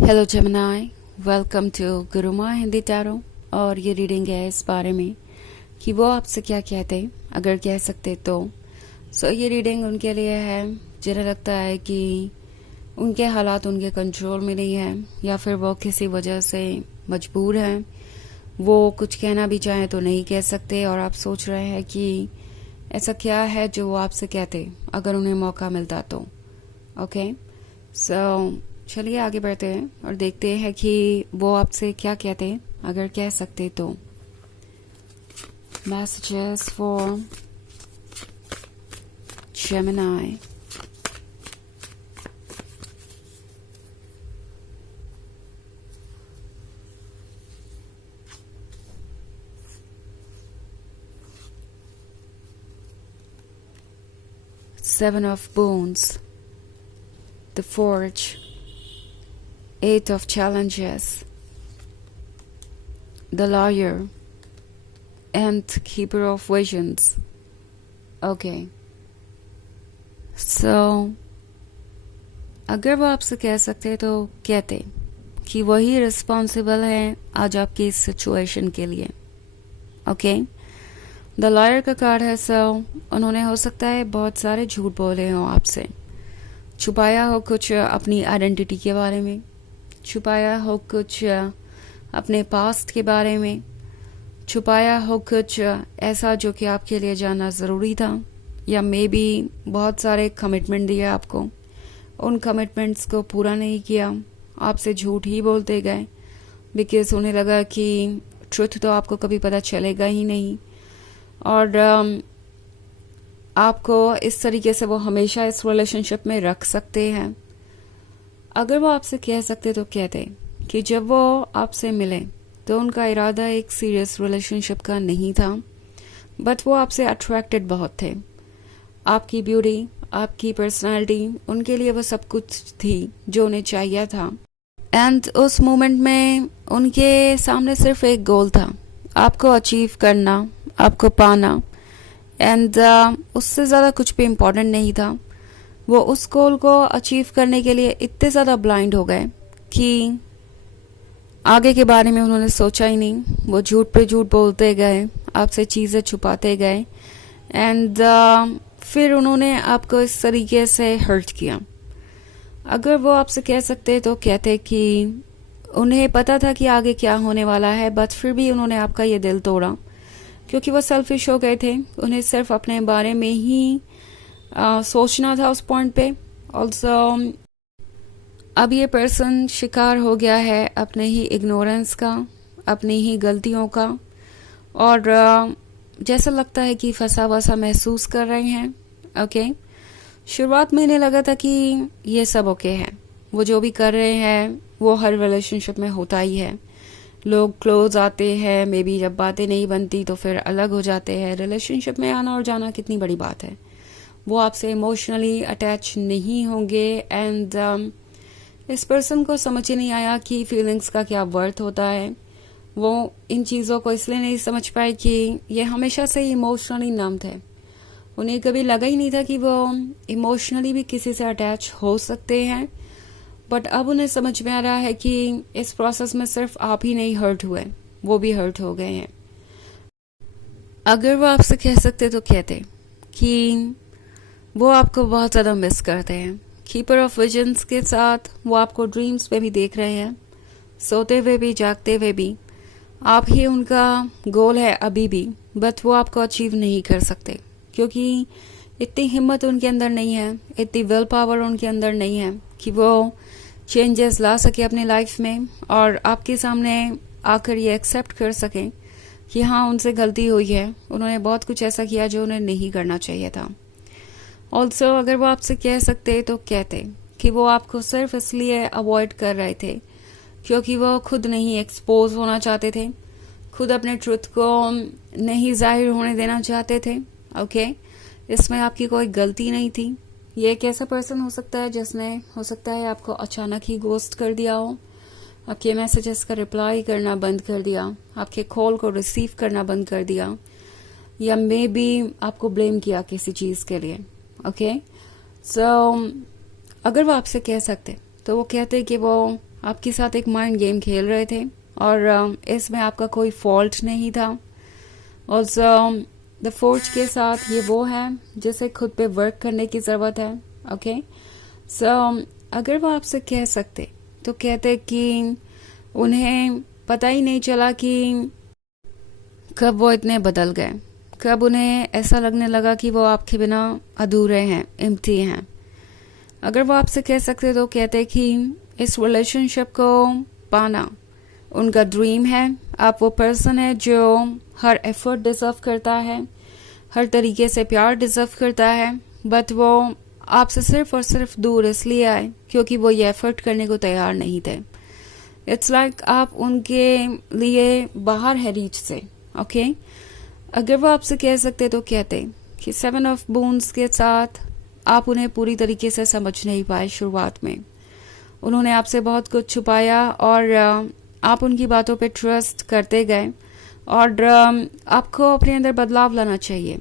Hello Gemini, welcome to Guruma Hindi tarot. और ये reading है इस बारे में कि वो आपसे क्या कहते, अगर कह सकते तो। ये रीडिंग उनके लिए है जिन्हें लगता है कि उनके हालात उनके कंट्रोल में नहीं है, या फिर वो किसी वजह से मजबूर हैं। वो कुछ कहना भी चाहें तो नहीं कह सकते, और आप सोच रहे हैं कि ऐसा क्या है जो वो आपसे कहते अगर उन्हें मौका मिलता तो। ओके, चलिए आगे बढ़ते हैं और देखते हैं कि वो आपसे क्या कहते हैं अगर कह सकते तो। Messages for Gemini. Seven of Wands, the Forge, Eight of Challenges, the Lawyer, and Keeper of Visions. Okay. अगर वो आपसे कह सकते तो कहते कि वही रिस्पॉन्सिबल है आज आपकी इस सिचुएशन के लिए। ओके, द लॉयर का कार्ड है। उन्होंने हो सकता है बहुत सारे झूठ बोले हों आपसे, छुपाया हो कुछ अपनी आइडेंटिटी के बारे में, छुपाया हो कुछ अपने पास्ट के बारे में, छुपाया हो कुछ ऐसा जो कि आपके लिए जानना ज़रूरी था, या मे बी बहुत सारे कमिटमेंट दिए आपको, उन कमिटमेंट्स को पूरा नहीं किया, आपसे झूठ ही बोलते गए बिकॉज उन्हें लगा कि ट्रुथ तो आपको कभी पता चलेगा ही नहीं, और आपको इस तरीके से वो हमेशा इस रिलेशनशिप में रख सकते हैं। अगर वो आपसे कह सकते तो कहते कि जब वो आपसे मिले तो उनका इरादा एक सीरियस रिलेशनशिप का नहीं था, बट वो आपसे अट्रैक्टेड बहुत थे। आपकी ब्यूटी, आपकी पर्सनालिटी, उनके लिए वो सब कुछ थी जो उन्हें चाहिए था। एंड उस मोमेंट में उनके सामने सिर्फ एक गोल था, आपको अचीव करना, आपको पाना, एंड उससे ज़्यादा कुछ भी इम्पोर्टेंट नहीं था। वो उस गोल को अचीव करने के लिए इतने ज़्यादा ब्लाइंड हो गए कि आगे के बारे में उन्होंने सोचा ही नहीं। वो झूठ पे झूठ बोलते गए, आपसे चीज़ें छुपाते गए, एंड फिर उन्होंने आपको इस तरीके से हर्ट किया। अगर वो आपसे कह सकते तो कहते कि उन्हें पता था कि आगे क्या होने वाला है, बट फिर भी उन्होंने आपका ये दिल तोड़ा क्योंकि वो सेल्फिश हो गए थे। उन्हें सिर्फ अपने बारे में ही सोचना था उस पॉइंट पे। ऑल्सो अब ये पर्सन शिकार हो गया है अपने ही इग्नोरेंस का, अपनी ही गलतियों का, और जैसा लगता है कि फंसा वसा महसूस कर रहे हैं। ओके, शुरुआत में इन्हें लगा था कि ये सब ओके है, वो जो भी कर रहे हैं वो हर रिलेशनशिप में होता ही है। लोग क्लोज आते हैं, मे बी जब बातें नहीं बनती तो फिर अलग हो जाते हैं। रिलेशनशिप में आना और जाना कितनी बड़ी बात है। वो आपसे इमोशनली अटैच नहीं होंगे, एंड इस पर्सन को समझ ही नहीं आया कि फीलिंग्स का क्या वर्थ होता है। वो इन चीज़ों को इसलिए नहीं समझ पाए कि ये हमेशा से इमोशनली नम थे। उन्हें कभी लगा ही नहीं था कि वो इमोशनली भी किसी से अटैच हो सकते हैं, बट अब उन्हें समझ में आ रहा है कि इस प्रोसेस में सिर्फ आप ही नहीं हर्ट हुए, वो भी हर्ट हो गए हैं। अगर वो आपसे कह सकते तो कहते कि वो आपको बहुत ज़्यादा मिस करते हैं। कीपर ऑफ विजन्स के साथ वो आपको ड्रीम्स पे भी देख रहे हैं, सोते हुए भी, जागते हुए भी। आप ही उनका गोल है अभी भी, बट वो आपको अचीव नहीं कर सकते क्योंकि इतनी हिम्मत उनके अंदर नहीं है, इतनी विल पावर उनके अंदर नहीं है कि वो चेंजेस ला सके अपनी लाइफ में और आपके सामने आकर ये एक्सेप्ट कर सकें कि हाँ, उनसे गलती हुई है, उन्होंने बहुत कुछ ऐसा किया जो उन्हें नहीं करना चाहिए था। ऑल्सो अगर वो आपसे कह सकते तो कहते कि वो आपको सिर्फ इसलिए अवॉइड कर रहे थे क्योंकि वो खुद नहीं एक्सपोज होना चाहते थे, खुद अपने ट्रुथ को नहीं जाहिर होने देना चाहते थे। ओके, इसमें आपकी कोई गलती नहीं थी। ये एक ऐसा पर्सन हो सकता है जिसने हो सकता है आपको अचानक ही गोस्ट कर दिया हो, आपके मैसेजेस का रिप्लाई करना बंद कर दिया, आपके कॉल को रिसीव करना बंद कर दिया, या मे बी आपको ब्लेम किया किसी चीज़ के लिए। ओके, सो अगर वो आपसे कह सकते तो वो कहते कि वो आपके साथ एक माइंड गेम खेल रहे थे और इसमें आपका कोई फॉल्ट नहीं था। और द फोर्थ के साथ ये वो है जिसे खुद पे वर्क करने की ज़रूरत है। ओके, सो अगर वो आपसे कह सकते तो कहते कि उन्हें पता ही नहीं चला कि कब वो इतने बदल गए, कब उन्हें ऐसा लगने लगा कि वो आपके बिना अधूरे हैं, एम्प्टी हैं। अगर वो आपसे कह सकते तो कहते कि इस रिलेशनशिप को पाना उनका ड्रीम है। आप वो पर्सन है जो हर एफर्ट डिजर्व करता है, हर तरीके से प्यार डिजर्व करता है, बट वो आपसे सिर्फ और सिर्फ दूर इसलिए आए क्योंकि वो ये एफर्ट करने को तैयार नहीं थे। इट्स लाइक आप उनके लिए बाहर है रीच से। ओके, अगर वो आपसे कह सकते तो कहते कि 7 ऑफ बोन्स के साथ आप उन्हें पूरी तरीके से समझ नहीं पाए। शुरुआत में उन्होंने आपसे बहुत कुछ छुपाया और आप उनकी बातों पे ट्रस्ट करते गए और आपको अपने अंदर बदलाव लाना चाहिए।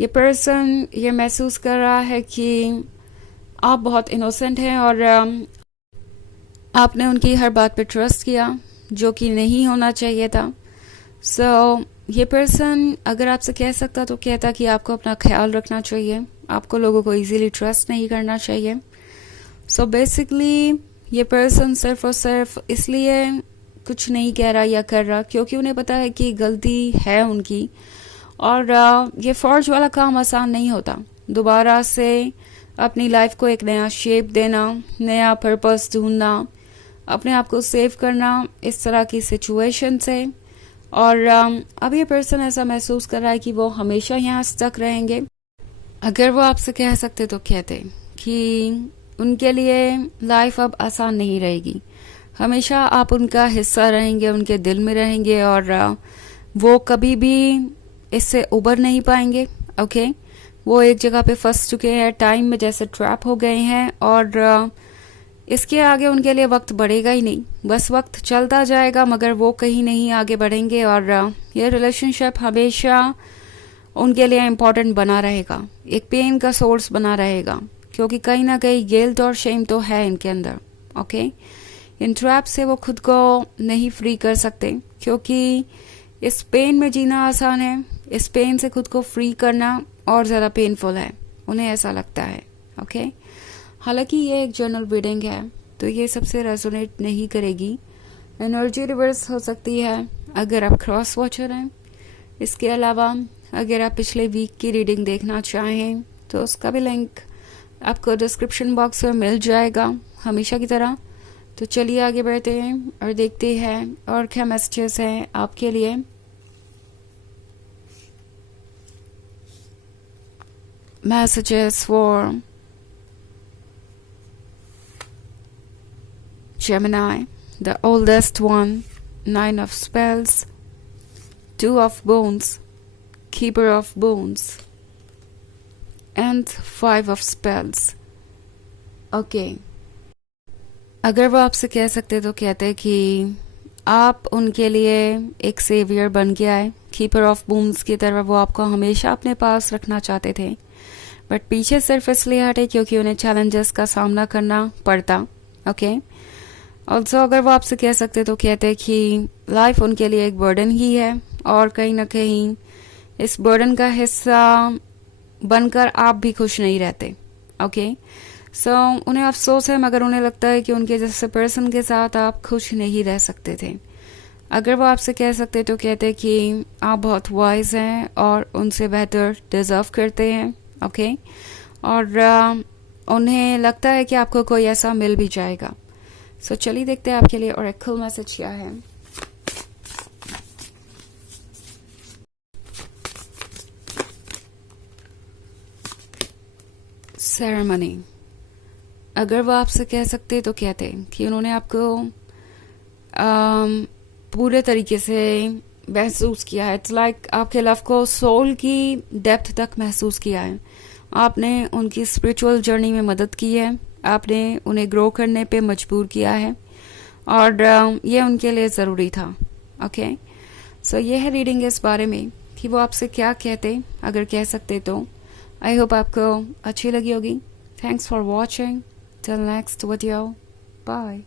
ये पर्सन ये महसूस कर रहा है कि आप बहुत इनोसेंट हैं और आपने उनकी हर बात पे ट्रस्ट किया जो कि नहीं होना चाहिए था। सो ये पर्सन अगर आपसे कह सकता तो कहता कि आपको अपना ख्याल रखना चाहिए, आपको लोगों को इजीली ट्रस्ट नहीं करना चाहिए। सो बेसिकली ये पर्सन सिर्फ और सिर्फ इसलिए कुछ नहीं कह रहा या कर रहा क्योंकि उन्हें पता है कि गलती है उनकी। और ये फॉर्ज वाला काम आसान नहीं होता। दोबारा से अपनी लाइफ को एक नया शेप देना, नया पर्पस ढूंढना, अपने आप को सेव करना इस तरह की सिचुएशन से। और अब ये पर्सन ऐसा महसूस कर रहा है कि वो हमेशा यहाँ स्टक रहेंगे। अगर वो आपसे कह सकते तो कहते कि उनके लिए लाइफ अब आसान नहीं रहेगी, हमेशा आप उनका हिस्सा रहेंगे, उनके दिल में रहेंगे और वो कभी भी इससे उबर नहीं पाएंगे। ओके, वो एक जगह पे फंस चुके हैं, टाइम में जैसे ट्रैप हो गए हैं और इसके आगे उनके लिए वक्त बढ़ेगा ही नहीं। बस वक्त चलता जाएगा मगर वो कहीं नहीं आगे बढ़ेंगे और ये रिलेशनशिप हमेशा उनके लिए इम्पोर्टेंट बना रहेगा, एक पेन का सोर्स बना रहेगा क्योंकि कहीं ना कहीं गिल्ट और शेम तो है इनके अंदर। ओके, इन ट्रैप से वो खुद को नहीं फ्री कर सकते क्योंकि इस पेन में जीना आसान है, इस पेन से खुद को फ्री करना और ज़्यादा पेनफुल है, उन्हें ऐसा लगता है। ओके, हालांकि ये एक जनरल रीडिंग है तो ये सबसे रेजोनेट नहीं करेगी, एनर्जी रिवर्स हो सकती है अगर आप क्रॉस वॉचर हैं। इसके अलावा अगर आप पिछले वीक की रीडिंग देखना चाहें तो उसका भी लिंक आपको डिस्क्रिप्शन बॉक्स में मिल जाएगा हमेशा की तरह। तो चलिए आगे बढ़ते हैं और देखते हैं और क्या मैसेजेस हैं आपके लिए। Messages for Gemini, the oldest one, 9 of Spells, 2 of Bones, Keeper of Bones, and 5 of Spells. Okay. अगर वो आपसे कह सकते तो कहते कि आप उनके लिए एक सेवियर बन के आए, कीपर ऑफ बूम्स की तरह वो आपको हमेशा अपने पास रखना चाहते थे बट पीछे सिर्फ इसलिए हटे क्योंकि उन्हें चैलेंजेस का सामना करना पड़ता। ओके, ऑल्सो अगर वो आपसे कह सकते तो कहते कि लाइफ उनके लिए एक बर्डन ही है और कहीं ना कहीं इस बर्डन का हिस्सा बनकर आप भी खुश नहीं रहते। ओके, सो उन्हें अफसोस है मगर उन्हें लगता है कि उनके जैसे पर्सन के साथ आप खुश नहीं रह सकते थे। अगर वो आपसे कह सकते तो कहते कि आप बहुत वाइज हैं और उनसे बेहतर डिजर्व करते हैं। ओके, और उन्हें लगता है कि आपको कोई ऐसा मिल भी जाएगा। सो चलिए देखते हैं आपके लिए ओरेकल मैसेज क्या है। सेरेमनी, अगर वो आपसे कह सकते तो कहते कि उन्होंने आपको पूरे तरीके से महसूस किया है। इट्स लाइक आपके लव को सोल की डेप्थ तक महसूस किया है। आपने उनकी स्पिरिचुअल जर्नी में मदद की है, आपने उन्हें ग्रो करने पे मजबूर किया है और ये उनके लिए ज़रूरी था। ओके, सो ये है रीडिंग इस बारे में कि वो आपसे क्या कहते अगर कह सकते तो। आई होप आपको अच्छी लगी होगी। Thanks for watching, till next video, bye.